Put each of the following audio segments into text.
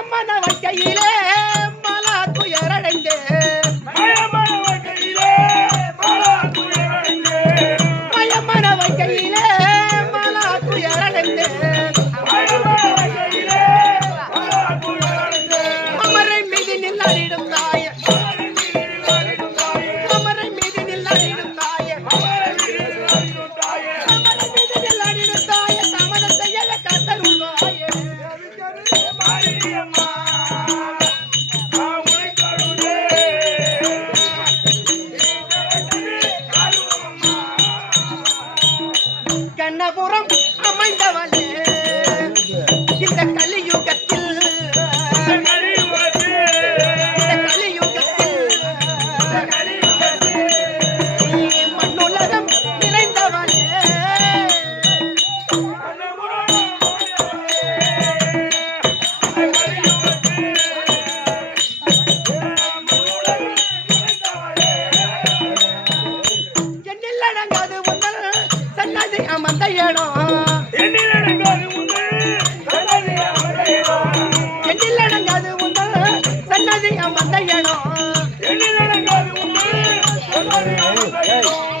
மயமன வைக்கையிலே மலா துயரடைந்தே மயமன வைக்கையிலே மலா துயரடைந்தே அமரை மீது நில்லாடிடும் தாய அமரை மீது நில்லாடிடும் தாய அமரை மீது நில்லாடிடும் தாய சமணத்தை எழ காத்தருள்வாயே கண்ணபுரம் அமைந்தவளே இந்த கலியுகத்தில் மண்ணுலகம் நிறைந்தவளே என்னில் அடங்காது உங்கள் சன்னதி அமர்ந்த இடம் என்னில் அடங்காது உங்கள் சன்னதி அமர்ந்த இடம்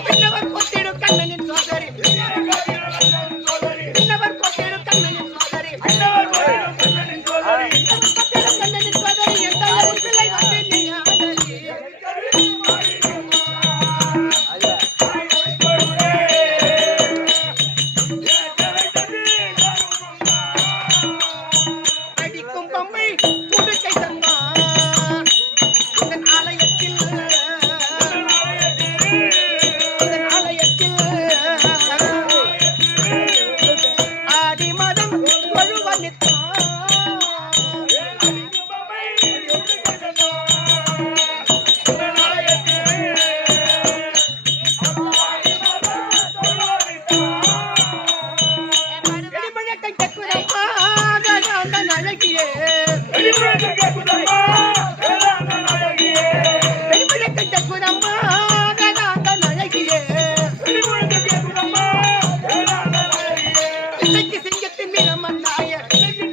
பின்னவர் கொத்திடும் கண்ணனின் சோதரி பின்னவர் கொத்திடும் கண்ணனின் சோதரி கொத்திடும் கண்ணனின் சோதரி என் தாயின் பிள்ளை வந்து நீ ஆதரி அடிக்கும் பொம்மை புடுக்கை தந்தா இதன் ஆலயத்தில் ஆடி மதம் வழுவனித்தான் எடிமழக்கை கக்குரம்மா வேதாந்தன் அழகியே எடிமழக்கை கக்குரம்மா வேதாந்தன் அழகியே இன்றைக்கு சிங்கத்தின் நிறமன் நாய இன்றைக்கு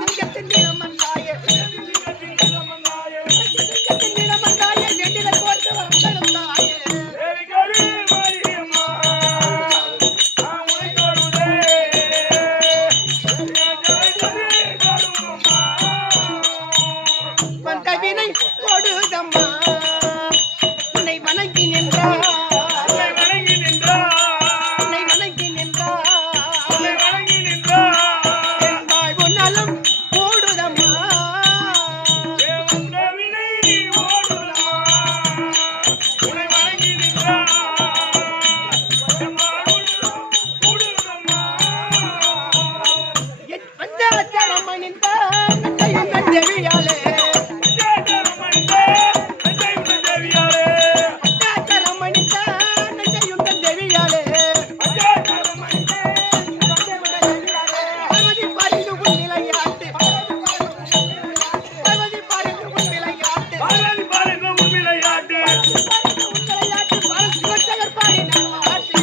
சிங்கத்தின் நிறமன் நாய சிங்கத்தின் நிறமன் நாய எண்டில போட்டு வந்தடும் தாயே வந்த வினை கொடுதம்மா உன்னை வணங்கி நின்றார் உன்னை வணங்கி நின்றார் என் வாழ்வு நலம் ஓடுதம்மா என் பஞ்சாச்சரம் அணிந்த நட்டையுங்கள் தேவியாலே பஞ்சாச்சரம் அணிந்த நட்டையுங்கள் தேவியாலே பார்வதி பாரிந்து உன் விளையாட்டு பார்வதி பாரிந்து உன் விளையாட்டு பாரசிவத்தகர் பாடின பாட்டு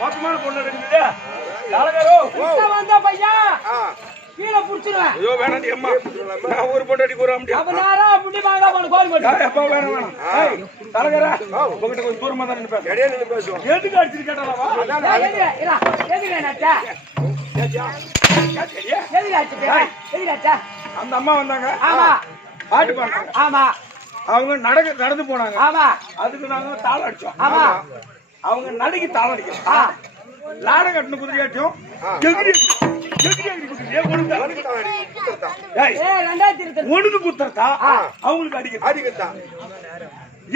மோசமான பொண்ணு இருக்குது கீழே புடிச்சிருவேன். ஐயோ வேணாண்டி அம்மா, நான் ஒரு பொண்டாட்டி கூறாம அவனாரா புடி வாங்க போன கோல் போடு. அப்பா வேணாம் வேணாம். ஏய் தலகரா உங்ககிட்ட கொஞ்சம் தூரமா தான் நின்னு பேசு. எடையில நின்னு பேசுவோம். எதுக்கு அடிச்சிட்டு கேட்டலவா? எதுக்கு நச்சா? எதுக்கு அடிச்சிட்டு? எதுக்கு நச்சா? அந்த அம்மா வந்தாங்க. ஆமா. பாட்டு பாடுறாங்க. ஆமா. அவங்க நடந்து போனாங்க. ஆமா. அதுக்கு நாங்க தாளம் அடிச்சோம். ஆமா. அவங்க நடிக்கு தாளம் அடிக்கிறோம். லாடம் கட்டின குதிரையாட்டும் எகிரி எகிரி குதிரையே ஒழுங்கா ஏய், ஏய் 2020 ஒழுங்கு குத்துறதா அவங்களுக்கு அடிக்கத்தான்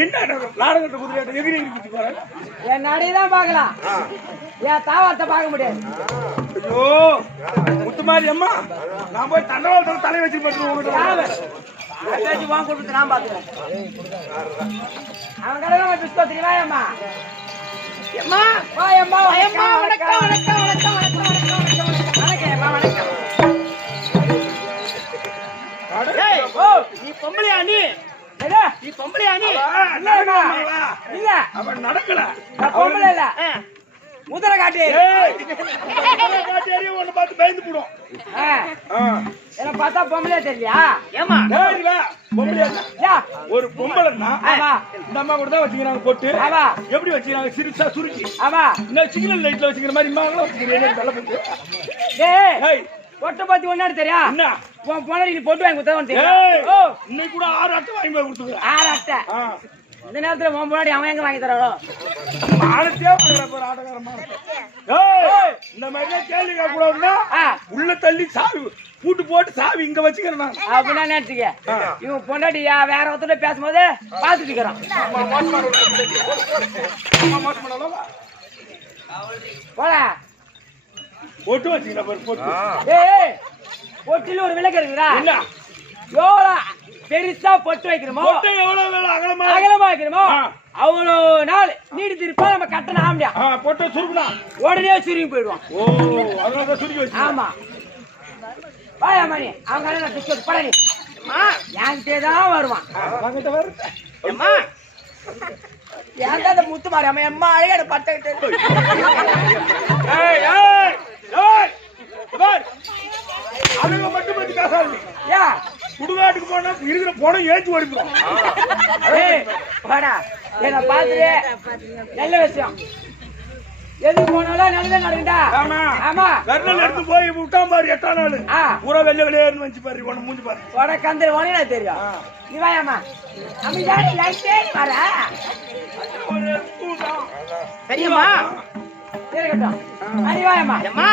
என்ன லாடம் கட்டின குதிரையாட்டம் எகிரி குத்தி போற என் நடைதான் பார்க்கலாம் என் தாவத்தை பார்க்க முடியாது ஐயோ முத்துமாரி அம்மா நான் போய் தண்டவாளத்துல தலை வச்சு வாங்க கொடுத்து நான் பாத்துக்கிறேன் அவன் கடை பிஸ்கோத்துக்கு வாயம்மா அம்மா வாயம்மா அம்மா வணக்கம் வணக்கம் வணக்கம் வணக்கம் வணக்கம் வணக்கம் வணக்கம் ஏய் ஓ நீ பொம்பளையா நீ எடா நீ பொம்பளையா நீ இல்ல அவன் நடக்கல பொம்பளை இல்ல முதல காட்டு ஒண்ணு பார்த்து பயந்து போடும் என்ன பார்த்தா பொம்பளையா தெரியலையா ஏமா ஒரு பொம்பளைன்னா ஆமா இந்த அம்மா கூட தான் வச்சுக்கிறாங்க போட்டு ஆமா எப்படி வச்சுக்கிறாங்க சிறுசா சுருக்கி ஆமா இந்த சிக்னல் லைட்ல வச்சுக்கிற மாதிரி இம்மாங்களும் வச்சுக்கிறேன் தலை போட்டு ஏய் பொட்டு பாத்தி ஒண்ணாடு தெரியா என்ன உன் பொண்ணு நீ பொட்டு வாங்கி கொடுத்தவன் தெரியும் ஏய் இன்னைக்கு கூட 6 அட்டை வாங்கி போய் கொடுத்துக்கிறேன் 6 அட்டை இந்த நேரத்துல உன் பொண்ணாடி அவன் எங்க வாங்கி தரானோ மானத்தே வாங்குற போற ஆட்டக்காரமா ஏய் இந்த மாதிரி கேள்வி கேட்க கூடாதுன்னா உள்ள தள்ளி சாவி பூட்டு போட்டு சாவி இங்க வச்சுக்கிறேன் நான் அப்படின்னா நினைச்சுக்க இவன் பொண்டாட்டி வேற ஒருத்தர பேசும்போது பாத்துட்டு இருக்கிறான் போல போட்டு வச்சுக்கிறேன் பாரு போட்டு ஏய் பொட்டில ஒரு விளக்கு இருக்குடா என்ன எவ்வளவு பெருசா பொட்டு வைக்கிறோமோ போட்டு எவ்வளவு வேலை அகலமா வைக்கிறோமோ அவ்வளவு நாள் நீடி திருப்பா நம்ம கட்டணும் ஆம்பியா போட்டு சுருக்குனா உடனே சுருங்கி போயிடுவான் ஓ அதனால சுருக்கி வச்சு ஆமா வாயா மணி அவங்க எல்லாம் பிஸ்கட் பழனி என்கிட்டே தான் வருவான் வாங்கிட்ட வரு அம்மா ஏன் அந்த முத்து மாறி அம்மா அம்மா அழகான பட்டை ஏய் ஏய் ஏய் பார் அவங்க மட்டும் பத்தி பேசாதீங்க யா சுடுகாட்டுக்கு போனா இருக்கிற போன ஏச்சு ஓடிப்போம் ஏய் வாடா என்ன பாத்துரு நல்ல விஷயம் எது போனாலும் நல்லதே நடக்குதா ஆமா ஆமா கர்னல் எடுத்து போய் விட்டா பாரு 8 நாள் பூரா வெள்ளை வெளியேன்னு வந்து பாரு உன மூஞ்சி பாரு போட கந்தர் ஓனே எனக்கு தெரியும் நீ வாயாமா அம்மிதான் லைட்டே வர ஒரு பூதான் தெரியுமா இருக்கட்டும் அடி வாயாமா அம்மா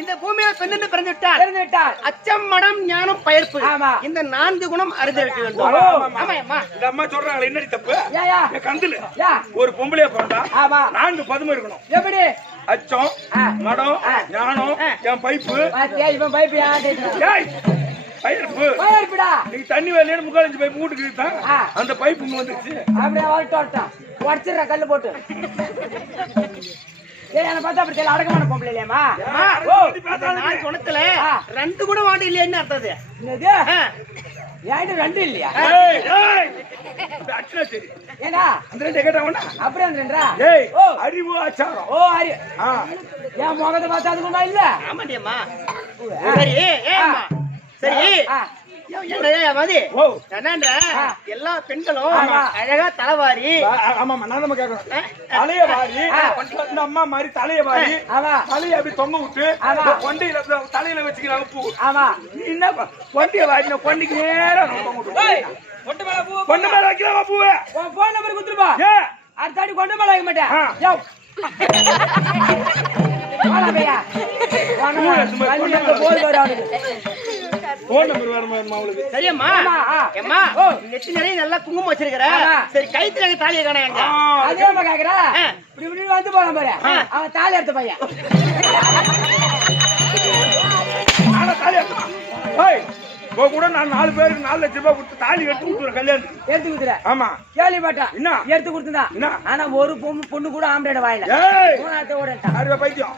இந்த பூமியில பெண்ணு பிறந்து விட்டால் அச்சம் மடம் ஞானம் பயிர்ப்பு ஆமா இந்த 4 குணம் அறிந்திருக்க வேண்டும் ஆமா அம்மா இந்த அம்மா சொல்றாங்க என்னடி தப்பு யா கந்துல யா ஒரு பொம்பளையா பிறந்தா ஆமா 4 பதுமை இருக்கணும் எப்படி அச்சம் மடம் ஞானம் என் பைப்பு பாத்தியா இவன் பைப் ஏய் பைப்பு பைப்பிடா நீ தண்ணி வேலையில 3/4 பைப் வீட்டுக்கு தான் அந்த பைப்பு இங்க வந்துருச்சு அப்படியே வரட்டும் உடச்சிடுற கல்லு போட்டு ஏய் என்ன பார்த்தா அப்படி தெரியல அடக்கமான பொம்பளை இல்லையாமா நான் குணத்துல 2 குணம் வாடி இல்லைன்னு அர்த்தது என்னது ஏன்ட்டு 2 இல்லையா ஏய் ஏய் அச்சனா சரி ஏடா அந்த ரெண்டு கேட்டவனா அப்படியே அந்த ரெண்டா ஏய் அறிவு ஆச்சாரம் ஓ ஹரி ஏன் முகத்தை பார்த்தா அது ஒண்ணா இல்ல ஆமாடியம்மா சரி ஏம்மா சரி எல்லா பெண்களும் அழகா தலைவாரி ஆமா நான் நம்ம கேட்கணும் தலைய வாரி இந்த அம்மா மாதிரி தலைய வாரி தலைய அப்படி தொங்க விட்டு கொண்டையில தலையில வச்சுக்கிறாங்க பூ ஆமா நீ என்ன கொண்டைய வாரி கொண்டைக்கு நேரம் கொண்டு மேல வைக்கிறாமா பூவை உன் போன் நம்பர் கொடுத்துருப்பா அடுத்தாடி கொண்டு மேல வைக்க மாட்டேன் சரியம்மா நெத்தி நிறைய நல்லா குங்குமம் வச்சிருக்கிற சரி கைத்துல தாலியை காணாங்க அதே கேக்குற இப்படி வந்து போன பாரு அவன் தாலி எடுத்த பையன் கூட நான் 4 பேருக்கு 4 லட்சம் ரூபாய் கொடுத்து தாலி எடுத்து கொடுத்துறேன் கல்யாணம் எடுத்து கொடுத்துற ஆமா கேள்விப்பட்டா என்ன எடுத்து கொடுத்துதான் ஆனா ஒரு பொண்ணு கூட ஆம்பளை வாயில பைத்தியம்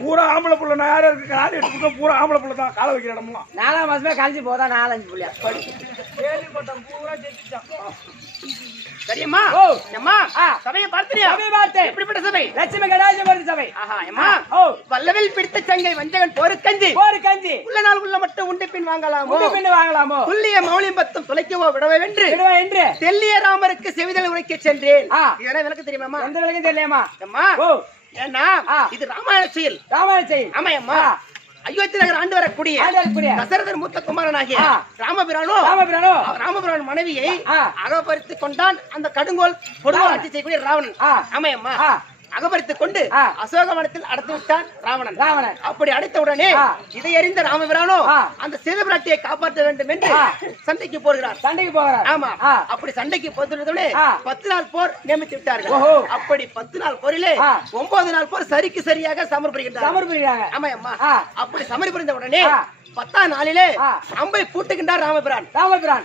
பூரா ஆம்பளை புள்ள நான் யாரும் இருக்கு காலி எடுத்து பூரா ஆம்பளை புள்ள தான் கால வைக்கிற இடம்லாம் 4 மாசமே கழிஞ்சு போதா 4-5 புள்ளியா கேள்விப்பட்டேன் பூரா ஜெயிச்சிட்டான் சரியம்மா அம்மா சபையை பார்த்தியா சபையை பார்த்தேன் எப்படிப்பட்ட சபை லட்சுமி கடாஜபதி சபை ஆஹா அம்மா வல்லவில் பிடித்த சங்கை வஞ்சகன் போரு கஞ்சி உள்ள நாள் உள்ள மட்டும் உண்டு பின் வாங்கலாமோ துல்லிய மௌலியம் பத்தும் துளைக்கவோ விடவே என்று தெல்லிய ராமருக்கு செவிதல் உரைக்க சென்றேன் இதெல்லாம் விளக்கு தெரியுமா எந்த விளக்கும் தெரியலையாமா அம்மா ஏன்னா இது ராமாயண செயல் ஆமா அம்மா அயோத்தி நகர் ஆண்டு வரக்கூடிய தசரதர் மூத்த குமாரனாகிய ராமபிரான் மனைவியை அகப்பறித்துக் கொண்டான் அந்த கடுங்கோல் பொருளாட்சி செய்யக்கூடிய ராவணன் ஆமையம்மா அகபரித்துக் கொண்டு அசோகவனத்தில் அடைத்து விட்டான் ராவணன். அப்படி அடைத்த உடனே இதை அறிந்த ராமபிரானோ அந்த சிவபிராட்டியை காப்பாற்ற வேண்டும் என்று சண்டைக்கு போகிறார். ஆமா, அப்படி சண்டைக்கு போதுடனே 10 நாள் போர் நியமித்து விட்டார்கள். அப்படி 10 நாள் போரிலே 9 நாள் போர் சரிக்கு சரியாக சமர்ப்பிக்கிறார். ஆமா அம்மா, அப்படி சமர்ப்பித்த உடனே 10ஆம் நாளிலே அம்பை பூட்டுகின்றார் ராமபிரான்.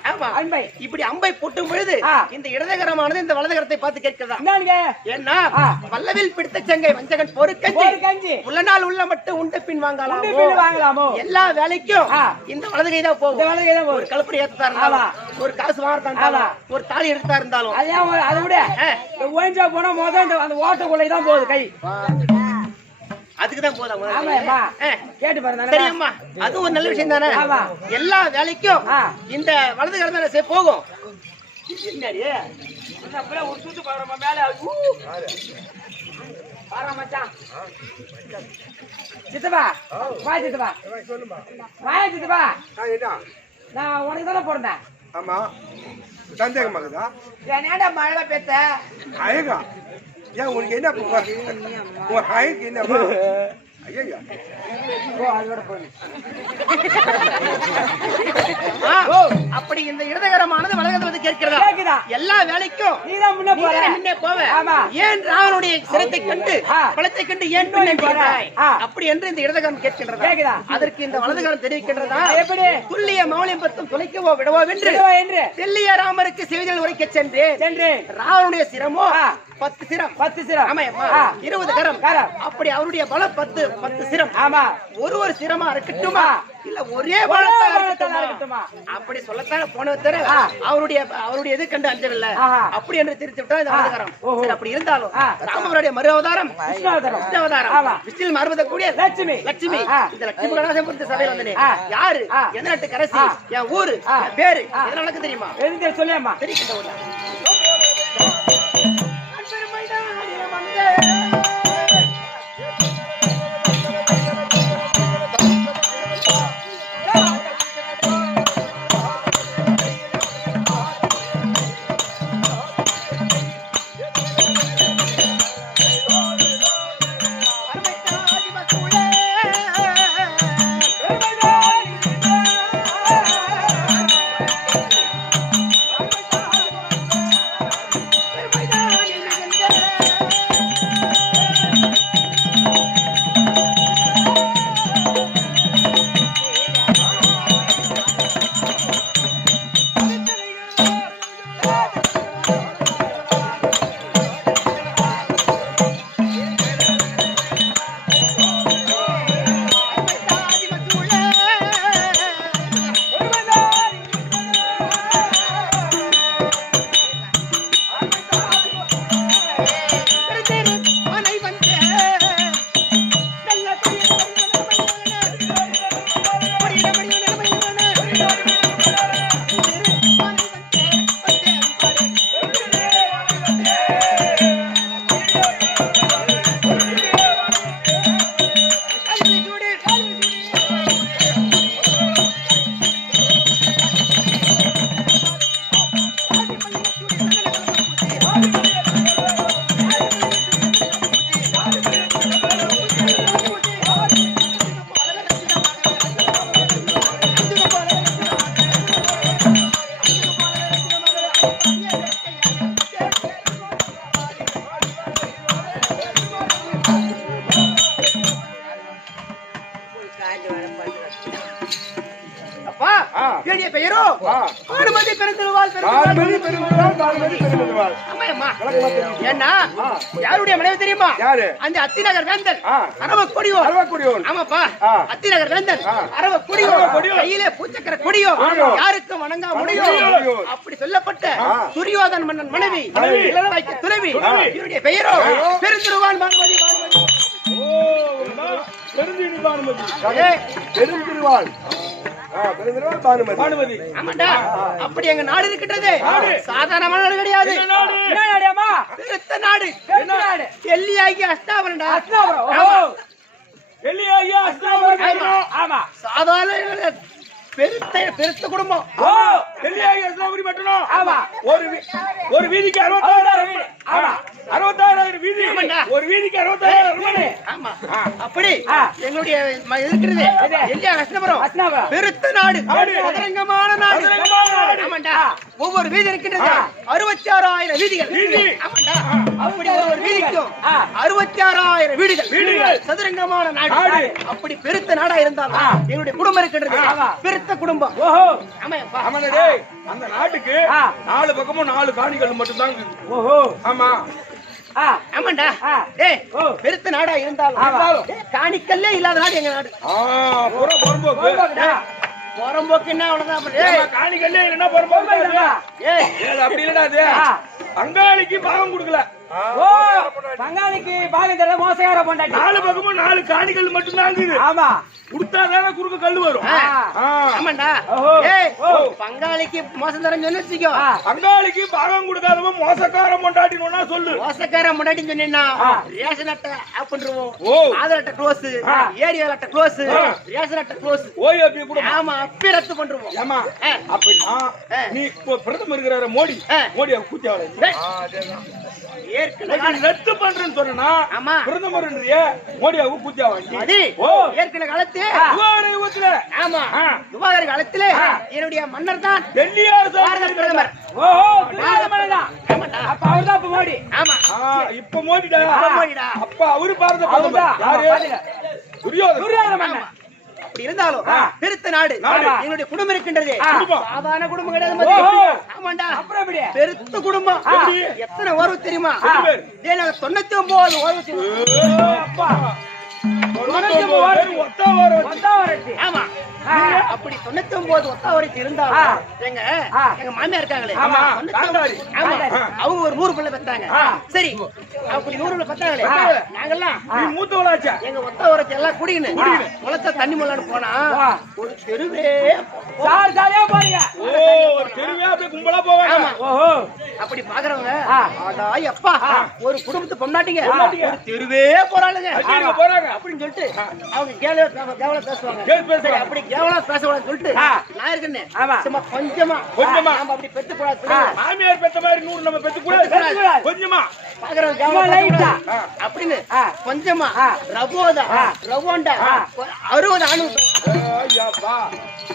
ஆமா, இப்படி அம்பை பூட்டும் பொழுது இந்த இடதுகரமானது இந்த வலதுகரத்தை பார்த்து கேட்கிறதா? ஏன்னா வல்லவில் பிடித்த சங்கை வஞ்சகன் பொறுக்கஞ்சி உள்ளனால் உள்ள மட்டும் உண்டு பின் வாங்கலாமோ. எல்லா வேலைக்கும் இந்த வலதுகை தான் போகும். ஒரு கலப்படி ஏத்தா இருந்தாலும், ஒரு காசு வாங்கறதா, ஒரு தாலி எடுத்தா இருந்தாலும், அதை விட ஓய்ஞ்சா போனா முதல் அந்த ஓட்டக்குள்ளே தான் போகுது கை. அதுக்குதான் போதா கேட்டு பாருங்க. சரியம்மா, அது ஒரு நல்ல விஷயம் தானே. எல்லா வேலைக்கும் இந்த வலது கரை போகும். சித்தப்பா நான் உனக்கு தானே பிறந்தேன். ஆமா, சந்தேகமாகுதா? ஏன்டா மழை பெத்த அழகா? ஏன் உனக்கு என்ன உன் அழகு என்னமா? ஐயா அப்படி இந்த இடதுகரமானது வலதுகரத்தை வந்து கேட்கிறதா? எல்லா வேலைக்கும் நீதான் முன்னே போவ. ஏன் ராவனுடைய சிரத்தை கண்டு பழத்தை கண்டு ஏன் போறாய்? அப்படி என்று இந்த இடதுகரம் கேட்கின்றதா? அதற்கு இந்த வலதுகரம் தெரிவிக்கின்றதா? எப்படி? துல்லிய மௌலியம் பத்தும் துளைக்கவோ விடவோ என்று தெல்லிய ராமருக்கு செவிதல் உரைக்க சென்று ராவனுடைய சிரமோ 10 சிரம். 10 சிரம். ஆமா, 20 கரம். அப்படி அவருடைய பலம் 10 சிரம். ஆமா, ஒரு சிரமா இருக்கட்டுமா இல்ல ஒரே பலத்தா இருக்கட்டுமா? அப்படி சொல்லத்தான போனவத்தர அவருடைய எது கண்டு அஞ்சவில்லை. அப்படி என்று திருத்தி விட்டா இந்த அவதாரம். அப்படி இருந்தாலும் ராமனுடைய மறு அவதாரம் விஷ்ணுவில் மறுபதக்கூடிய லட்சுமி. இந்த லட்சுமி கணாசம் குறித்த சபையில் வந்தனே யாரு, எந்த நாட்டு கரசி, என் ஊரு, என் பேரு இதெல்லாம் எனக்கு தெரியுமா? சொல்லியம்மா தெரிவிக்கின்ற பெயரோ பானுமதி பெருந்தெருவாள். ஏன்னா யாருடைய மனைவி தெரியுமா? அந்த அத்திநகர் வேந்தன் அரவக்கொடியோன். ஆமாப்பா, அத்திநகர் வேந்தன் அரவக்கொடியோன். கையிலே பூச்சக்கர கொடியோ, யாருக்கும் வணங்கா முடியும். அப்படி சொல்லப்பட்ட துரியோதன் மன்னன் மனைவி இளவாய்க்கு துறவி. இவருடைய பெயரோ பெருந்தெருவாள் பானுமதி. அப்படி எங்க நாடு இருக்கின்றது சாதாரணமான நாடு கிடையாது. நாடு எல்லியாகி அஸ்தாபரண்டா. சாதாரண பெருத்த குடும்பம். ஒரு வீதிக்கு 66 66,000 வீதி. ஆமாண்டா. ஒரு வீதிக்கு 66,000 ரூபாய். ஆமா அப்படி ஆ. எங்களுடைய இருக்கிறது எது? எல்லையா ஹஸ்தபுரம் ஹஸ்தபுரம். பெருத்த நாடு சதுரங்கமான நாடு சதுரங்கமான நாடு. ஆமாண்டா ஒவ்வொரு வீதி இருக்கின்றது ஆ. 66,000 வீதிகள் வீதி. ஆமாண்டா அப்படி ஒவ்வொரு வீதிக்கும் ஆ. 66,000 வீடுகள் வீடுகள். சதுரங்கமான நாடு நாடு. அப்படி பெருத்த நாடா இருந்தாலும் ஆ. எங்களுடைய குடும்பம் இருக்கின்றது ஆமா. பெருத்த குடும்பம் ஓஹோ ஆமாப்பா ஆமாண்ணே டேய், அந்த நாட்டுக்கு ஆ. 4 பக்கமும் 4 காணிகள் மட்டும்தான் இருக்குது. ஓஹோ ஆமா ஆ ஆமாண்டா ஆ. ஏய் ஓ. பெருத்த நாடா இருந்தாலும் ஆமா. ஏய், காணிக்கல்லே இல்லாத நாடு எங்க நாடு புறம் பொறும்போக்கு. போய்பாக்குடா. புறம்போக்குன்னா அவ்வளவுதான் அப்புறம். ஏம்மா, ஏய், காணிக்கல்லே இல்லைன்னா பொறும்போக்கு போய்பாக்குடா. ஏய் ஏது அப்படி இல்லடா அது ஆ. பங்காளிக்கு பாகம் கொடுக்கல. ஓ பங்காளிக்கு பாகம் தர மோசக்கார பொண்டாட்டி 4 பக்கமும் 4 காணிகள் மட்டும்தான் இருக்குது. ஆமா கொடுத்தாதானே குறுக்க கல் வரும். ஆ. ஆ. ஆமாண்டா ஓஹோ. ஏய் ஓ. பங்காளிக்கு மோசம் தரேன்னு சொல்லி வச்சுக்கோ ஆ. பங்காளிக்கு பாகம் கொடுக்காதவன் மோசக்கார பொண்டாட்டினா சொல்லு. மோசக்கார முன்னாடி சொன்னீங்கன்னா ஆ. ரேஷன் அட்டை ஆப் பண்ணிருவோம் ஓ. ஆதார் அட்டை க்ளோஸ் ஆ. ஏரியா அட்டை க்ளோஸ் ஆ. ரேஷன் அட்டை க்ளோஸ் ஓய்வு கூட ஆமா அப்பே ரத்து பண்றோம் ஏமா ஆ. அப்படின்னா ஆ. நீ இப்போ பிரதமர் இருக்கிற மோடி ஆ. மோடி கூத்தி அவளை டேய். ஏற்கனவே ரத்து பண்றேன்னு சொன்னா ஆமா. பிரதமர் மோடியாவும் கூத்தி அவளை அது ஓ. ஏற்கனவே காலத்து ஆமா ஆ. துபாகர் காலத்திலே ஆ. என்னுடைய மன்னர் தான் டெல்லி பாரத பிரதமர் ஓஹோ குடியார மன்னன் ஆமாண்டா அப்ப அவர்தான் இப்ப மோடி ஆமா இப்ப மோடிடா அப்ப மோடிடா. அப்ப அவரு பாரத அவர்தான். பிரதமர் ஆமா, யாரு பாருங்க. துரியோதனன். குடியார மன்னன் அப்படி இருந்தாலும் ஆ. பெருத்த நாடு நாடு. எங்களுடைய குடும்பம் இருக்கின்றது ஆ. குடும்பம். சாதாரண குடும்பம் கிடையாது ஓஹோ. மதி. ஆமாண்டா அப்புறம் எப்படி பெருத்த குடும்பம் ஆ. எத்தனை உறவு தெரியுமா எத்தனை பேர்? ஏய், நாங்க 99 உறவு தெரியுமா? ஏய், அப்பா 99 பேர் ஒத்த வாரம் வச்சு. வந்தா வரட்டு ஆமா ஆ. அப்படி 99 ஒத்தாவரைக்கு இருந்தாலும் ஆ. எங்க ஆ. எங்க மாமியார் இருக்காங்களே ஆமா. 99 காந்தாரி. ஆமா. காந்தாரி. அவங்க ஒரு 100 பிள்ளை பெத்தாங்க ஆ. சரி அப்படி 100 பிள்ளை பெத்தாங்களே ஆ. நாங்கெல்லாம் நீ மூத்தவளாச்சா எங்க ஒத்தாவரைக்கு எல்லாம் குடின்னு குளத்த தண்ணி முள்ளான்னு போனா ஆ. ஒரு தெருவே சார் சாரியா போறீங்க ஓ ஒரு தெருவே அப்படியே கும்பலா போவாங்க ஆமா. ஓஹோ அப்படி பாக்குறவங்க ஆ. ஆடா அப்பா ஒரு குடும்பத்து பொண்டாட்டிங்க ஒரு தெருவே போறாளுங்க அடிக்க போறாங்க அப்படின்னு சொல்லிட்டு அவங்க கேவல பேசுவாங்க கேள்வி பேசுறாங்க. சரி, அப்படி கேவலா பேசக்கூடாதுன்னு சொல்லிட்டு ஆ. நான் இருக்கேன்னு ஆமா. சும்மா கொஞ்சமா கொஞ்சமா. நம்ம அப்படி பெத்து கூடாது ஆ. மாமியார் பெத்த மாதிரி 100 நம்ம பெத்து கூட பெத்துக்கூடாது. கொஞ்சமா பாக்குறவங்க சும்மா கேவலா லைட்டா. பேசக்கூடாது. அப்படின்னு ஆ. கொஞ்சமா ஆ. ரவோதா ஆ. ரவோண்டா ஆ. 60 ஆணு ஐயாப்பா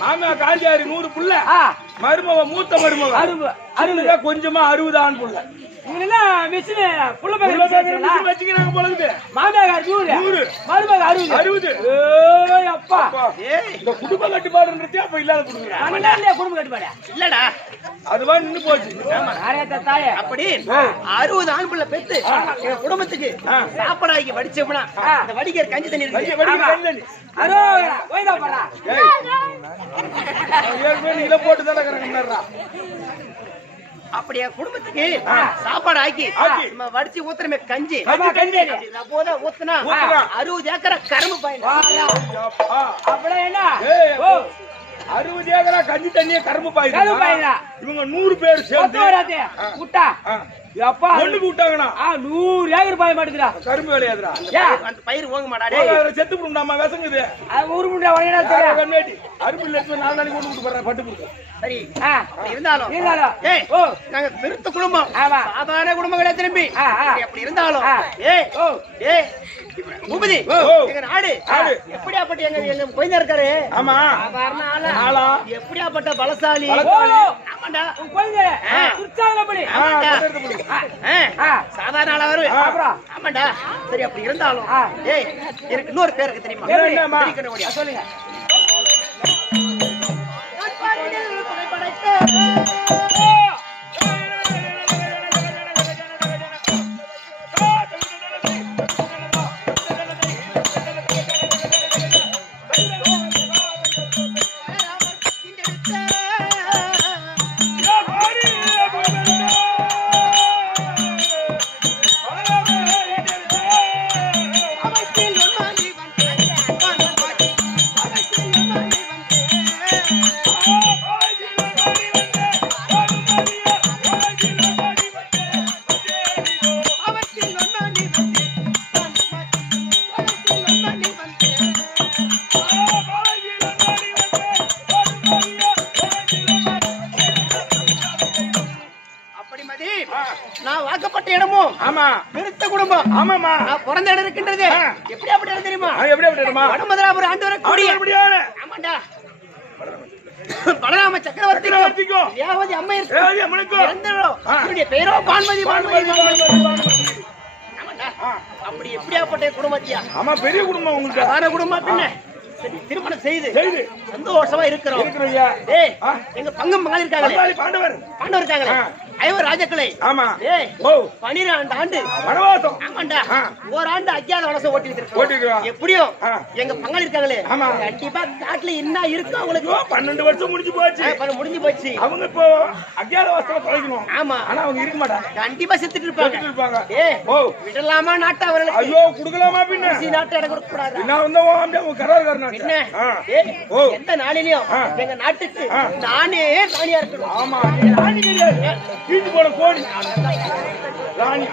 மாமியார் காஞ்சியாரு 100 புள்ள ஆ மருமவ மூத்த மருமவ அறுபது அறுபதா கொஞ்சமா 60 ஆண் புள்ள இவங்க என்ன மிஷின் புள்ள புள்ள பேர் பேக்கர் மிஷின் வச்சுக்கிறாங்க போல இருக்கு மாமியார் 100 100. மருமக 60 60 ஏய் அப்பா அப்பா, ஏய் இந்த குடும்ப கட்டுப்பாடுன்றதே அப்ப இல்லாத குடுக்குறேன் மண்ணா இல்லையா குடும்ப கட்டுப்பாடு இல்லடா அதுவா நின்னு போச்சு நிறைய தாயே அப்படி 60 ஆண் பிள்ளை பெத்து எங்க குடும்பத்துக்கு சாப்பாடாக்கி வடிச்சோம்னா அந்த வடிக்கிற கஞ்சி தண்ணி வடிக்க இருக்கு. வடிக்க கண்ணி அரோ ஓய்தா போறா ஏய் அவன் ஏற்கனவே இதை போட்டு தான் இருக்கிறாங்க அப்படி என் குடும்பத்துக்கு சாப்பாடு ஆக்கி நம்ம வடிச்சு ஊத்துறமே கஞ்சி கஞ்சி போதா ஊத்துனா ஊத்துனா. 60 ஏக்கரை கரும்பு பயன் அப்படியே என்ன ஏய், ஓ 60 ஏக்கரா கஞ்சி தண்ணியே கரும்பு கரும்பு பாயுது பாயுதா? இவங்க 100 பேர் ஒத்து சேர்ந்து வராதே விட்டா அப்பா ஒண்ணுக்கு விட்டாங்கண்ணா 100 ஏக்கர் பாய மாட்டேங்குதா கரும்பு விளையாதுடா ஏன் அந்த பயிர் ஓங்க மாடா டேய் செத்து விடும்டாமா விசங்குது ஊரு முண்டா வரேனா தெரியா கண்ணாடி அருப்பில் எடுத்து 4 நாளைக்கு கொண்டு விட்டு போறேன் பட்டு கொடுத்து சரி அப்படி இருந்தாலும் இருந்தாலும். ஏய் ஓ. நாங்க பெருத்த குடும்பம் ஆமா. சாதாரண குடும்பம் கிடையாது திரும்பி அப்படி இருந்தாலும் ஏய் ஓ ஏய் பூபதி ஓ. எங்க நாடு நாடு. எப்படியாப்பட்ட எங்க கோயிலா இருக்காரு ஆமா சாதாரண ஆளா? ஆளா எப்படியாப்பட்ட பலசாலி பலசாலி. ஆமாண்டா உன் குழந்தை உற்சாகப்படி ஆமாண்டா. பட்டு எடுத்து பிடி. சாதாரண ஆளா வரு அப்புறம்? ஆமாண்டா சரி அப்படி இருந்தாலும் ஏய் எனக்கு இன்னொரு பேர் இருக்கு தெரியுமா எப்படி? என்னம்மா? தெரிவிக்கணும் ஓடியா. சொல்லுங்க ஆ ஆமா பெருத்த குடும்பம். ஆமாமா நான் பிறந்த இடம் இருக்கின்றது. எப்படி அப்படி இடம் தெரியுமா? எப்படி அப்படிமா வடமதுராபுரம் ஆண்டு வரக்கூடிய அப்படியான ஆமாண்டா பலராம சக்கரவர்த்திக்கும் தேவதி அம்மையர் என்னுடைய பெயரோ பான்மதி. அப்படி எப்படியாப்பட்ட குடும்பத்தியா? ஆமா பெரிய குடும்பம் உங்களுக்கு. சாதாரண குடும்பம் பின்ன. சரி, திருமணம் செய்து சந்தோஷமா இருக்கிறோம். ஏய், எங்க பங்கம் மகள் இருக்காங்களே, பாண்டவர் இருக்காங்களே, ஐவர் ராஜாக்களை. ஆமா. ஏய், 12 ஆண்டு வனவாசம். ஆமாண்டா, ஓராண்டு அஜ்ஞாத வனவாசம் ஓட்டிட்டு இருக்கோம். எப்படியும் எங்க பங்காளி இருக்காங்களே, கண்டிப்பா காட்டுல என்ன இருக்கு அவங்களுக்கு. 12 வருஷம் முடிஞ்சு போச்சு. முடிஞ்சு போச்சு. அவங்க இப்போ அஜ்ஞாத வாசத்துல தொலைக்கணும். ஆமா, ஆனா அவங்க இருக்க மாட்டாங்க. கண்டிப்பா செத்துட்டு இருப்பாங்க. ஏய், விடலாமா நாட்டை அவர்களுக்கு? ஐயோ குடுக்கலாமா? பின்ன நாட்டை இடம் கொடுக்க கூடாது. நான் வந்து கரார்காரன் என்ன? எந்த நாளிலையும் எங்க நாட்டுக்கு நானே ராணியா இருக்கணும். ஆமா, ராணி கிடையாது, தீட்டு போன கோடி ராணி.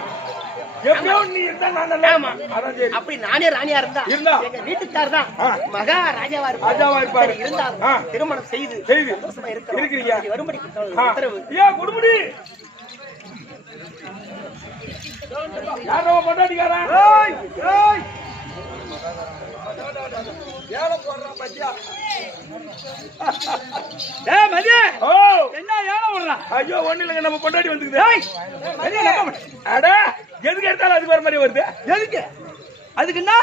எப்படியோ நீ இருந்தா நான் நல்லா. அப்படி நானே ராணியா இருந்தா எங்க வீட்டுக்கார் தான் மகா ராஜாவா இருப்பாரு. இருந்தாலும் திருமணம் செய்து சந்தோஷமா இருக்கிறீங்க. வரும்படி உத்தரவு. கொடுமுடி யாரோ கொண்டாடிக்காரன். ஐயோ ஒண்ணு இல்லைங்க, நம்ம கொண்டாடி வந்துக்குது. எதுக்கு எடுத்தாலும் அதுக்கு வர மாதிரி வருது. எதுக்கு? அதுக்குன்னா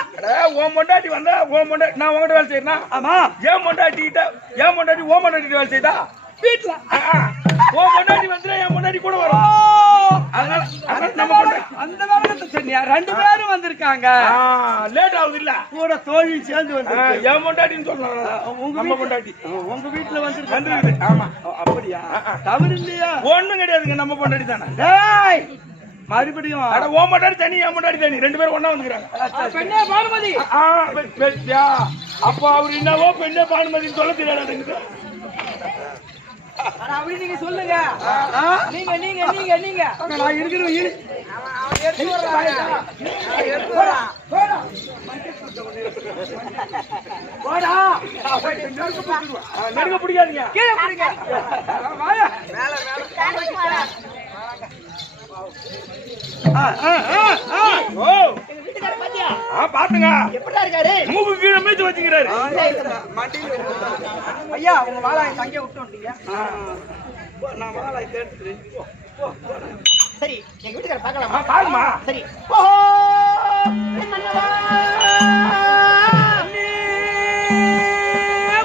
ஓம் பொண்டாட்டி வந்தா ஓம் பொண்டாட்டி நான் உங்ககிட்ட வேலை செய்யறேன். ஆமா, ஏன் பொண்டாட்டிட்ட ஓம் பொண்டாட்டி வேலை செய்தா வீட்டுல ஓம் பொண்டாட்டி வந்துடும், என் பொண்டாட்டி கூட வரும். அந்த வேலை சொன்னியா? 2 பேரும் வந்திருக்காங்க. லேட் ஆகுது இல்ல, கூட தோழி சேர்ந்து வந்து என் பொண்டாட்டின்னு சொல்லலாம். உங்க பொண்டாட்டி உங்க வீட்டுல வந்துருக்கு. ஆமா, அப்படியா? தவறு இல்லையா? ஒண்ணும் கிடையாதுங்க, நம்ம பொண்டாட்டி தானே. மறுபடியும் ஓம் பொண்டாட்டி தனி, என் பொண்டாட்டி தனி, 2 பேரும் ஒண்ணா வந்துக்கிறாங்க. பானுமதி. அப்போ அவர் என்னவோ பெண்ணே பானுமதின்னு சொல்ல தெரியாது. அப்படி நீங்க சொல்லுங்க. நீங்க நீங்க நீங்க நீங்க நான் இருக்கிறேன். நெருங்க பிடிக்காதீங்க, கீழே பிடிங்க. பாத்துங்க எப்படி இருக்காரு? மூக்கு கீழே மீச்சு வச்சுக்கிறாரு. ஐயா, உங்க வாழை தங்க விட்டு வந்துட்டீங்க. நான் வாழை தேடுறேன். சரி, எங்க வீட்டுக்கார பார்க்கலாமா? பாருமா. சரி.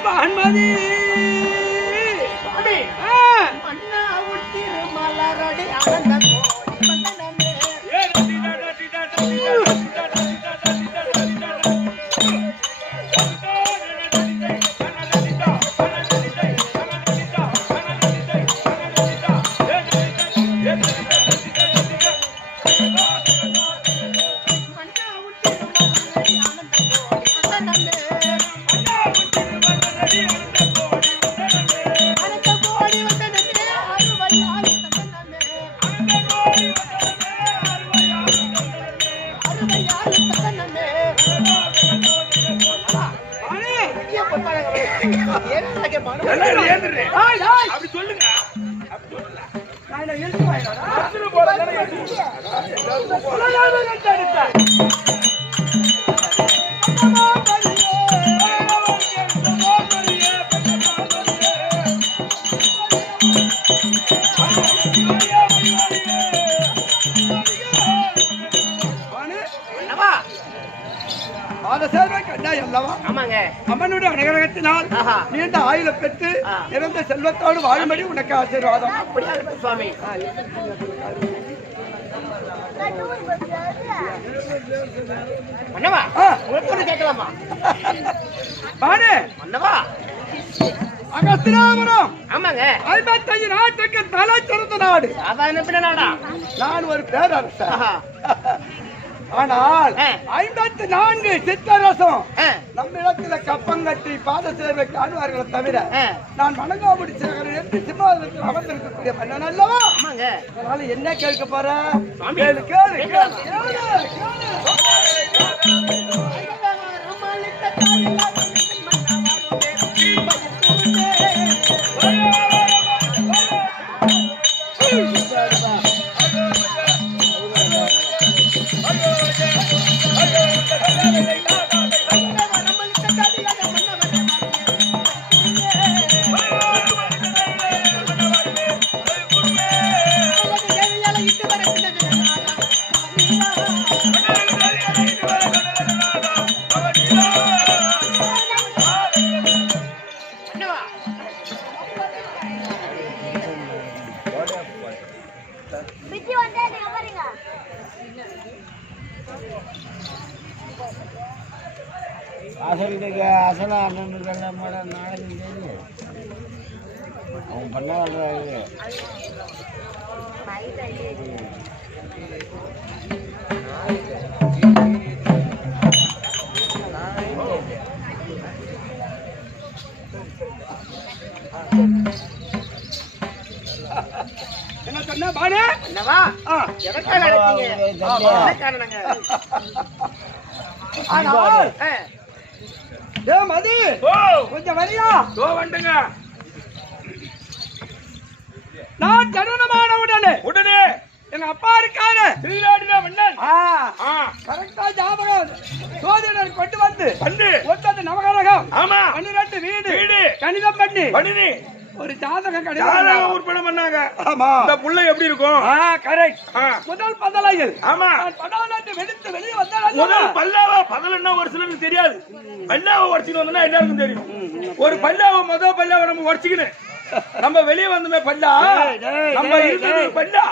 பான்மதி மன்னா உத்திரு மலரடி ஆனந்த அப்படி சொல்லுங்க. அம்மனுடைய அனுகிரகத்தினால் நீண்ட ஆயுள பெற்று இறந்த செல்வத்தோடு வாழும்படி உனக்கு ஆசீர்வாதம். சுவாமி, கேட்கலாமா? அகஸ்திராபுரம். ஆமாங்க, 55 நாட்டுக்கு தலை சிறந்த நாடு. நாடா? நான் ஒரு பேரரசர். ஆனால் 54 சித்தரசம் நம்ம இடத்துல கப்பங்கட்டி பாத சேவை காணுவார்களை தவிர நான் வணங்காமுடி சேகரன் என்று சிம்மாசனத்தில் அமர்ந்திருக்கக்கூடிய மன்னன் அல்லவா? அதனால என்ன கேட்க போற? கேளு கேளு சொல்லிட்டு அசனா அண்ணனுக்கு எல்லாம் நாளைக்கு தெரியும் அவன் பண்ண வாழ்றாங்க. என்ன சொன்ன பானு? என்னவா எதற்காக அழைத்தீங்க? என்ன காரணங்க? ஆனால், ஆ, ஏ மதி, ஓ கொஞ்சம் வரியா? தோ வந்துங்க. நான் ஜனனமான உடனே உடனே எங்க அப்பா இருக்காரு திருநாடின மன்னன். கரெக்டா ஞாபகம் சோதனர் கொண்டு வந்து வந்து ஒன்பது நவகரகம் ஆமா 12 வீடு வீடு கணிதம் பண்ணி பண்ணினி ஒரு ஜாதகம் யாரா கணிதம் உற்பத்தி பண்ணாங்க. ஆமா இந்த புள்ள எப்படி இருக்கும்? கரெக்ட் ஆ. முதல் பதலையில் ஆமா நான் படாநாட்டு வெடித்து வெளியே வந்தேன் முதல் பல்லாவா பதலன்னா ஒரு சிலருக்கு தெரியாது. பல்லாவை உடச்சிட்டு வந்தா எல்லாருக்கும் தெரியும். ஒரு பல்லாவை முதல் பல்லாவை நம்ம உடச்சிக்கணும். நம்ம வெளியே வந்தோமே பல்லா, நம்ம இருந்தது பல்லா,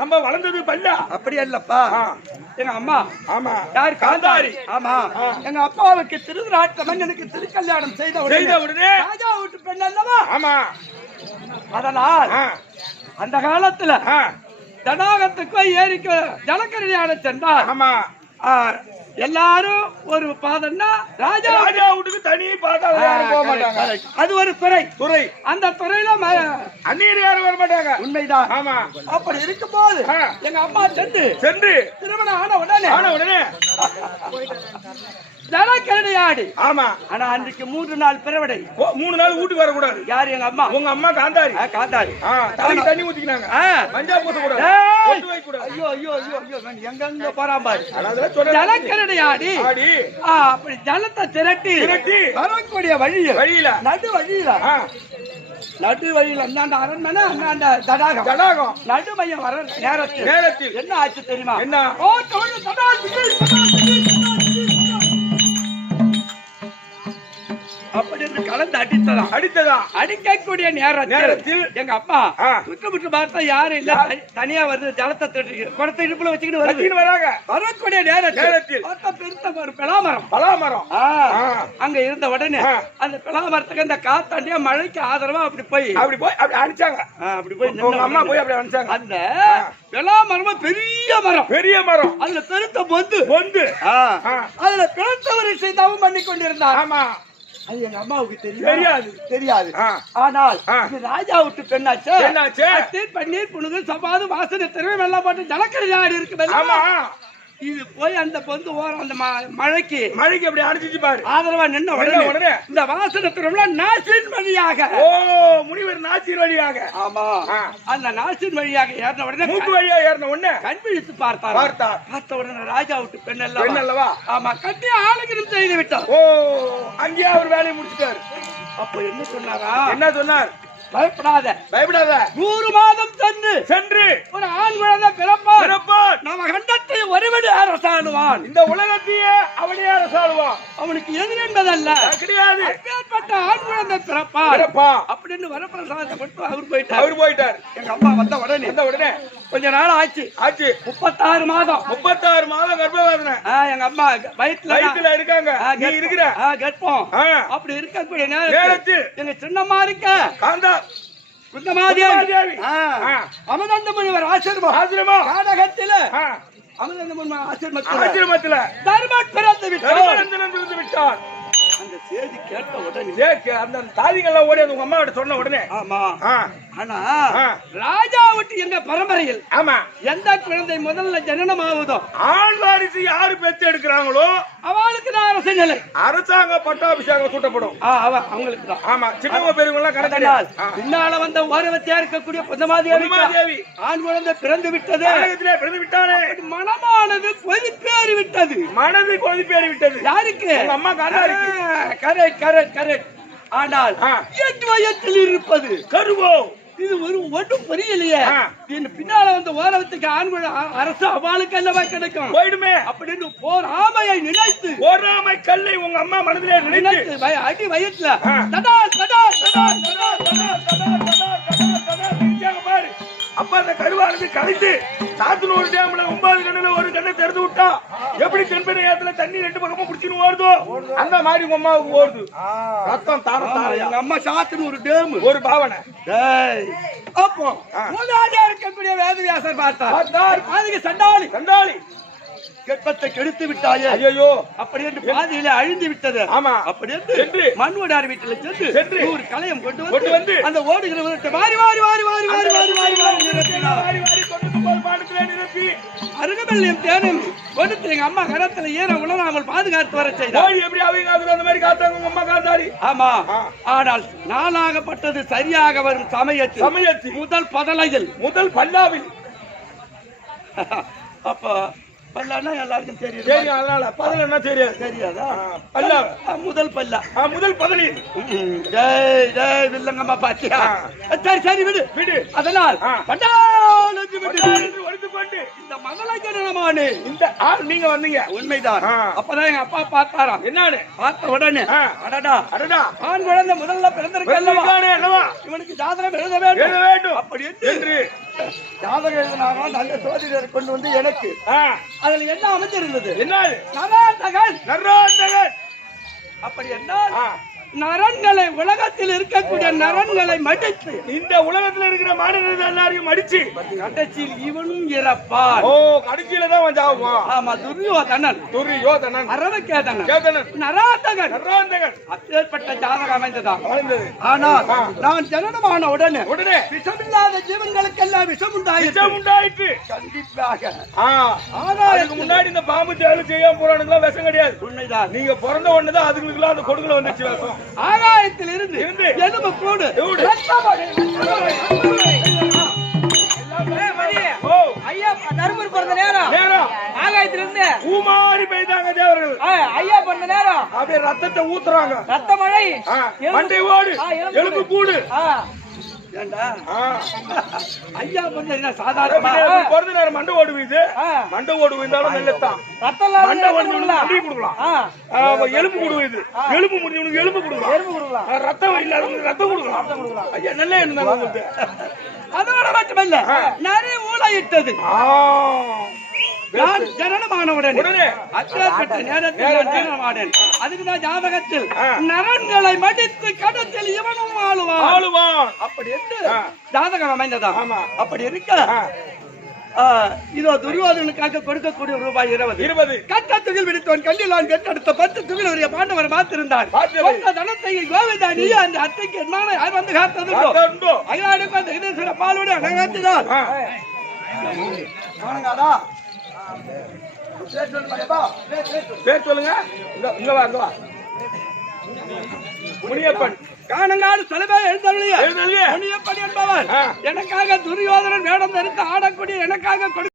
நம்ம வளர்ந்தது பல்லா. அப்படி இல்லப்பா எங்க அம்மா ஆமா யார் காந்தாரி ஆமா எங்க அப்பாவுக்கு திருநாட்டு மன்னனுக்கு திருக்கல்யாணம் செய்த உடனே ராஜா வீட்டு பெண் அல்லவா ஆமா அதனால் அந்த காலத்துல தடாகத்துக்கு ஏரிக்கு ஜலக்கரையான சென்றார். ஆமா எல்லாரும் ஒரு பாதம்னா ராஜா ராஜா வீட்டுக்கு தனி பார்த்தா யாரும் போக மாட்டாங்க. அது ஒரு துறை துறை அந்த துறையில அந்நியர் யாரும் வர மாட்டாங்க. உண்மைதான். ஆமா அப்படி இருக்கும்போது எங்க அம்மா சென்று திருமணம் ஆன உடனே ஜலக்கரடியாடி. ஆமா ஆனா அன்றைக்கு 3 நாள் பிறவடை. 3 நாள் வீட்டுக்கு வரக்கூடாது. யாரு? எங்க அம்மா. உங்க அம்மா காந்தாரி. காந்தாரி தலைக்கு தண்ணி ஊத்திக்கினாங்க. மஞ்சா பூச கூடாது. ஐயோ ஐயோ ஐயோ ஐயோ எங்க போறான் பாரு. ஜலக்கரடியாடி அப்படி ஜலத்தை திரட்டி வரக்கூடிய வழியில நடு வழியில அந்தாண்ட அரண்மனை அந்தாண்ட தடாகம் நடு மையம் வர நேரத்தில் என்ன ஆச்சு தெரியுமா? என்ன? அப்படி கலந்து அடிக்கக்கூடிய நேரத்தில் எங்க அப்பா விட்டு பார்த்தா யாரும் இல்ல, தனியா வருது ஜலத்தை குடத்தை இடுப்புல வச்சுக்கிட்டு வராங்க. வரக்கூடிய நேரத்தில் பெருத்த ஒரு பலாமரம் அங்க இருந்த உடனே அந்த பலாமரத்துக்கு அந்த காத்தாண்டியா மழைக்கு ஆதரவா அப்படி போய் அடிச்சாங்க. அப்படி போய் அம்மா போய் அப்படி அடிச்சாங்க. அந்த பலாமரம் பெரிய மரம் அதுல பெருத்த பொந்து அதுல பிறந்தவரை செய்தாவும் பண்ணி கொண்டிருந்தார். ஆமா அது எங்க அம்மாவுக்கு தெரியாது. ஆனால் ராஜா விட்டு பெண்ணாச்சு பன்னீர் புனுகு சபாது வாசனை திறமை எல்லாம் போட்டு ஜலக்கரையாடி இருக்கு. இது போய் அந்த பொந்து ஓரம் அந்த மழைக்கு அப்படி அடிச்சிச்சு பாரு. ஆதரவா நின்ன உடனே இந்த வாசனை திறமை நாசின் வழியாக முனிவர் நாசின் வழியாக ஆமா அந்த நாசின் வழியாக ஏறின உடனே மூக்கு வழியா ஏறின உடனே கண் விழித்து பார்த்த உடனே ராஜா விட்டு பெண் அல்லவா ஆமா கட்டி ஆளுகிரும் செய்து விட்டார். அங்கேயே அவர் வேலையை முடிச்சுட்டாரு. அப்ப என்ன சொன்னாரா? என்ன சொன்னார்? பயப்படாத 100 மாதம் சென்று ஒரு ஆண் குழந்தை பிறப்பான். நம்ம கண்டத்தை ஒருவன் அரசாளுவான். இந்த உலகத்தையே அவனே அரசாளுவான். அவனுக்கு எதிர் என்பதல்ல கிடையாது. அப்பேற்பட்ட ஆண் குழந்தை பிறப்பான் அப்படின்னு வரப்பிரசாதத்தை கொடுத்து அவர் போயிட்டார். எங்க அம்மா வந்த உடனே கொஞ்ச நாள் ஆச்சு 36 மாதம் கர்ப்பவேதனை. எங்க அம்மா வயிற்றுல இருக்காங்க. நீ இருக்கிற கர்ப்பம் அப்படி இருக்கக்கூடிய நேரத்தில் எங்க சின்னம்மா இருக்க காந்தா அமதந்த முனிவர் ஆசிரமம் காடகத்தில அமதந்த முனிவர் ஆசிரமத்தில் தர்மர் பிறந்து விட்டார். அந்த செய்தி கேட்ட உடனே அந்த தாதிகள்லாம் ஓடி உங்க அம்மா கிட்ட சொன்ன உடனே ஆமா ஆனா ராஜா விட்டு எங்க பரம்பரையில் ஆமா எந்த குழந்தை முதல்ல ஜனனம் ஆகுதோ ஆண் வாரிசு யாரு பெற்று எடுக்கிறாங்களோ அவளுக்கு தான் அரசு நிலை அரசாங்க பட்டாபிஷேகம் சூட்டப்படும். அவங்களுக்கு தான். ஆமா சின்னவங்க பெரியவங்க எல்லாம் கணக்கினால் பின்னால வந்த ஓரவத்தியா இருக்கக்கூடிய புத்தமாதேவி ஆண் குழந்தை பிறந்து விட்டது. பிறந்து விட்டானே மனமானது கொதிப்பேறி விட்டது. யாருக்கு? அம்மா காந்தாரிக்கு. கரெக்ட். ஆனால் எட்டு வயத்தில் இருப்பது கருவோ இது ஒன்றும் புரியலையே. பின்னால வந்து ஓரத்துக்கு ஆண்கள் அரசு அவளுக்கு அல்லவா கிடைக்கும் போயிடுமே அப்படின்னு போர் ஆமையை நினைத்து போராமை கல்லை உங்க அம்மா மனதிலே நினைத்து அடி வயசுல அப்ப அந்த கருவானது கழித்து சாத்தனூர் டேம்ல 9 கண்ணுல ஒரு கண்ணை திறந்து விட்டா எப்படி தென்பெண்ணை ஏத்துல தண்ணி 2 பக்கமும் குடிச்சுன்னு ஓடுதோ அந்த மாதிரி உங்க அம்மாவுக்கு ஓடுது ரத்தம் தார தாரையா. எங்க அம்மா சாத்துன்னு ஒரு டேம் ஒரு பாவனை. அப்போ முதலாளியா இருக்கக்கூடிய வேதவியாசர் பார்த்தார். அதுக்கு சண்டாளி கண்டாளி கெப்பத்தை கெடுத்து விட்டாயே, ஐயோ அப்படி என்று பாதியில அழிந்து விட்டது. ஆமா அப்படி சென்று மண்வடார் வீட்டுல சென்று ஒரு கலையம் கொண்டு வந்து அந்த ஓடுகிற வாரி வாரி வாரி வாரி வாரி வாரி வாரி வாரி நிரப்பினார். வாரி வாரி கொண்டு போய் பாடத்துல நிரப்பி அருகமல்லியும் தேனும் கொடுத்து எங்க அம்மா கரத்துல ஏற உணராமல் பாதுகாத்து வர செய்தார். கோழி எப்படி அவங்க காத்துல அந்த மாதிரி காத்தாங்க உங்க அம்மா காத்தாரி. ஆமா, ஆனால் நாளாகப்பட்டது சரியாக வரும் சமயத்தில் முதல் பதலையில் முதல் பல்லாவில் அப்ப பல்லானா எல்லாருக்கும் தெரியும். தெரியும். அதனால பதல என்ன தெரியாது. தெரியாதா? பல்லா முதல் பல்லா முதல் பதலி. ஜெய் ஜெய் வில்லங்கம்மா பாத்தியா? சரி சரி விடு விடு. அதனால் பண்டாலஞ்சு விட்டு ஒழித்து கொண்டு இந்த மகளை ஜனனமானு இந்த ஆள் நீங்க வந்தீங்க. உண்மைதான். அப்பதான் எங்க அப்பா பார்த்தாராம். என்னன்னு பார்த்த உடனே அடடா அடடா ஆண் குழந்தை முதல்ல பிறந்திருக்க அல்லவா இவனுக்கு ஜாதகம் எழுத வேண்டும் எழுத வேண்டும் அப்படி என்று ஜாதகம் எழுதினாங்க. நல்ல ஜோதிடர் கொண்டு வந்து எனக்கு அதுல என்ன அமைஞ்சிருந்தது? என்ன நராந்தகன். நராந்தகன் அப்படி என்ன நரன்களை உலகத்தில் இருக்கக்கூடிய நரன்களை மடித்து இந்த உலகத்துல இருக்கிற மாநிலங்கள் எல்லாரையும் அடிச்சு கடைசியில் இவனும் இறப்பான். ஓ கடைசியில தான் வந்தாமா? ஆமா, துரியோதனன் துரியோதனன் அரவகேதனன் கேதனன் நராந்தகன் நராந்தகன் அப்பேற்பட்ட ஜாதகம் அமைந்ததான். வாழ்ந்தது. ஆனால் நான் ஜனனமான உடனே உடனே விஷமில்லாத ஜீவன்களுக்கெல்லாம் விஷம் விஷம் உண்டாயிற்று. கண்டிப்பாக. அதுக்கு முன்னாடி இந்த பாம்பு தேவை செய்யாம போறானுங்களா விஷம் கிடையாது. உண்மைதான். நீங்க பிறந்த உடனேதான் அதுங்களுக்குலாம் அந்த கொடுக்கல வந்துச்சு விஷம். ஆகாயத்தில் இருந்து எலும்பு கூடு ஐயா தருமபுரி பிறந்த நேரம் ஆகாயத்திலிருந்து ஊமாரி பெய்தாங்க தேவர்கள். ஐயா பிறந்த நேரம் அப்படியே ரத்தத்தை ஊத்துறாங்க. ரத்த மழை மண்டை ஓடு எலும்பு கூடு. ஏண்டா ஐயா பிறந்த சாதாரண பிறந்த நேரம் மண்டை ஓடு வீது. மண்டை ஓடு வீந்தாலும் நல்லத்தான். மண்டை ஓடு கொடுக்கலாம். எலும்பு கொடுக்குது. எலும்பு முடிஞ்சவனுக்கு எலும்பு கொடுக்கலாம். ரத்தம் இல்லாதவங்களுக்கு ரத்தம் கொடுக்கலாம். ஐயா நல்லா இருந்தாங்க உங்களுக்கு. அதோட மட்டுமல்ல நிறைய ஊழையிட்டது. நான் ஜனனமானவுடன் அச்சப்பட்ட நேரத்தில் நான் ஜனனமானேன். அதுக்குதான் ஜாதகத்தில் நரன்களை மடித்து கடத்தில் இவனும் ஆளுவான் அப்படி என்று ஜாதகம் அமைந்ததா. அப்படி இருக்க இதோ துரியோதனுக்காக கொடுக்கக்கூடிய ரூபாய் 20 கட்ட துகில் விடுத்தவன் கண்டிலான் பெற்றெடுத்த 10 துகில் உரிய பாண்டவர் பார்த்திருந்தார். தனத்தை கோவிந்தா நீ அந்த அத்தைக்கு என்ன யார் வந்து காத்ததுண்டோ அயலாடுக்கு அந்த இதேஸ்வர பாலோடு அடங்காத்தினார். பேர் சொல்லுங்க. இங்க வா முனியப்பன். காணங்காடு தலைமை எழுந்தருளிய முனியப்பன் என்பவர் எனக்காக துரியோதனன் வேடம் தரித்து ஆடக்கூடிய எனக்காக